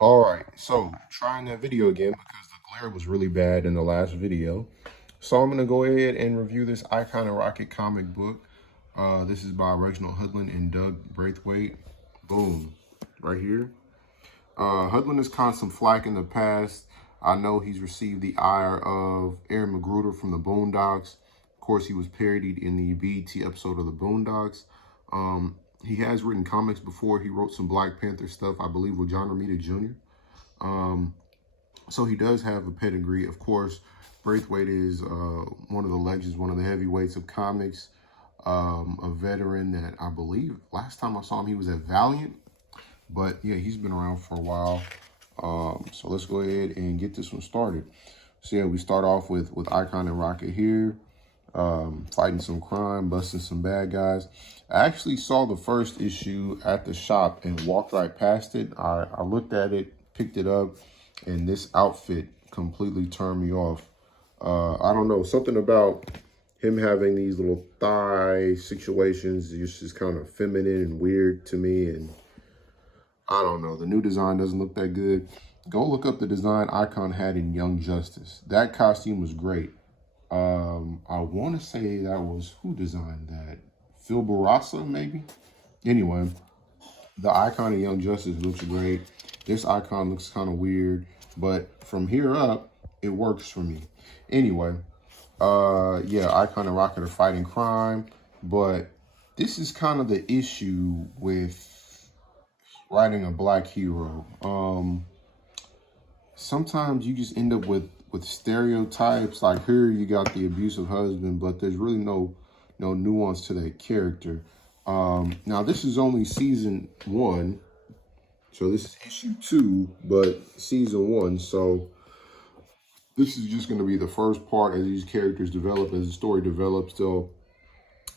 All right, so trying that video again because the glare was really bad in the last video. So I'm gonna go ahead and review this Icon and Rocket comic book. This is by Reginald Hudlin and Doug Braithwaite. Boom, right here. Hudlin has caught some flack in the past. I know he's received the ire of Aaron Magruder from the Boondocks. Of course, he was parodied in the BET episode of the Boondocks. He has written comics before. He wrote some Black Panther stuff, I believe, with John Romita Jr. So he does have a pedigree. Of course, Braithwaite is one of the legends, one of the heavyweights of comics, a veteran that I believe last time I saw him, he was at Valiant. But yeah, he's been around for a while. So let's go ahead and get this one started. So yeah, we start off with Icon and Rocket here, fighting some crime, busting some bad guys. I actually saw the first issue at the shop and walked right past it. I looked at it, picked it up, and this outfit completely turned me off. I don't know, something about him having these little thigh situations is kind of feminine and weird to me, and I don't know. The new design doesn't look that good. Go look up the design Icon had in Young Justice. That costume was great. I want to say that was, who designed that? Phil Barassa, maybe? Anyway, the Icon in Young Justice looks great. This Icon looks kind of weird, but from here up, it works for me. Anyway, yeah, Icon and Rocket are fighting crime, but this is kind of the issue with writing a black hero. Sometimes you just end up with stereotypes. Like here you got the abusive husband, but there's really no nuance to that character. Now this is only season 1, so this is issue 2, but season 1. So this is just going to be the first part as these characters develop, as the story develops. They'll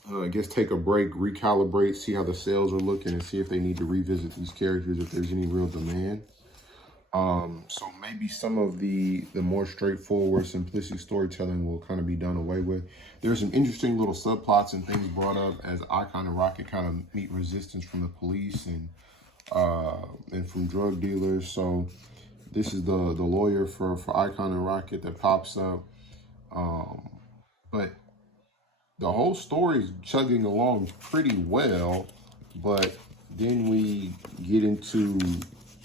I guess take a break, recalibrate, see how the sales are looking, and see if they need to revisit these characters if there's any real demand. So maybe some of the more straightforward, simplistic storytelling will kind of be done away with. There's some interesting little subplots and things brought up as Icon and Rocket kind of meet resistance from the police and from drug dealers. So this is the lawyer for Icon and Rocket that pops up. But the whole story is chugging along pretty well, but then we get into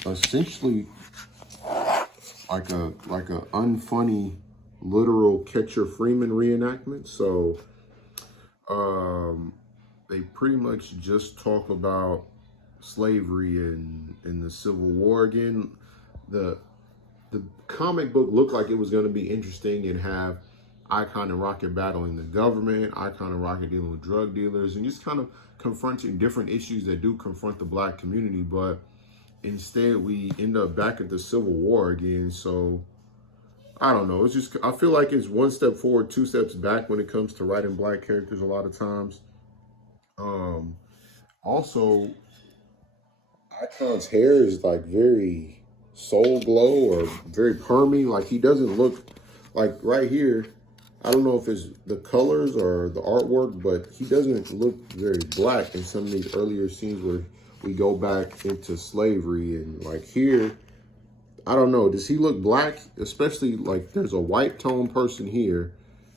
essentially like a unfunny literal Catcher Freeman reenactment. So they pretty much just talk about slavery and the Civil War again. The comic book looked like it was going to be interesting and have Icon and Rocket battling the government, Icon and Rocket dealing with drug dealers, and just kind of confronting different issues that do confront the black community. But instead, we end up back at the Civil War again. So I don't know. It's just, I feel like it's one step forward, 2 steps back when it comes to writing black characters a lot of times. Also, Icon's hair is like very soul glow or very permy. Like he doesn't look like right here. I don't know if it's the colors or the artwork, but he doesn't look very black in some of these earlier scenes where we go back into slavery. And like here, I don't know, does he look black? Especially like there's a white tone person here,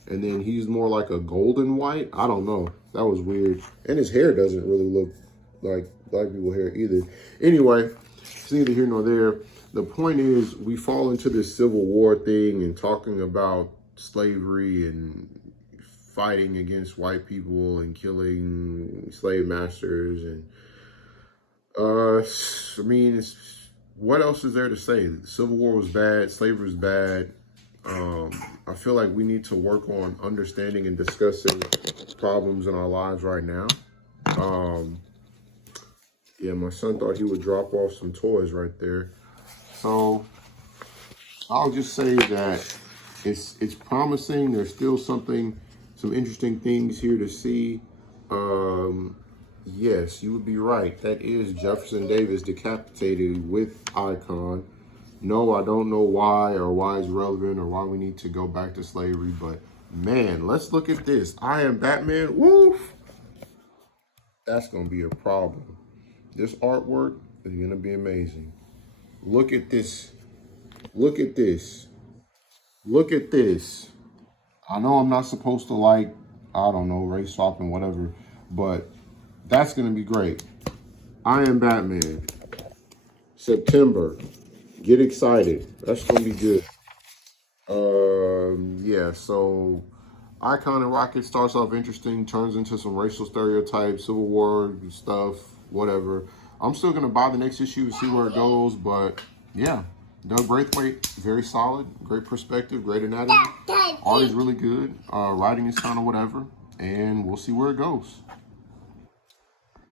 and then he's more like a golden white. I don't know. That was weird. And his hair doesn't really look like black people hair either. Anyway, it's neither here nor there. The point is we fall into this Civil War thing and talking about slavery and fighting against white people and killing slave masters. And I mean, what else is there to say? The Civil War was bad, slavery was bad. I feel like we need to work on understanding and discussing problems in our lives right now. Yeah, my son thought he would drop off some toys right there. So I'll just say that it's promising. There's still some interesting things here to see. Yes, you would be right. That is Jefferson Davis decapitated with Icon. No, I don't know why or why it's relevant or why we need to go back to slavery, but man, let's look at this. I Am Batman, woof. That's gonna be a problem. This artwork is gonna be amazing. Look at this. Look at this. Look at this. I know I'm not supposed to, like, I don't know, race swap and whatever, but that's going to be great. I Am Batman. September. Get excited. That's going to be good. Yeah, so Icon and Rocket starts off interesting, turns into some racial stereotypes, Civil War stuff, whatever. I'm still going to buy the next issue and see where it goes, but yeah. Doug Braithwaite, very solid, great perspective, great anatomy. Art is really good. Writing is kind of whatever, and we'll see where it goes.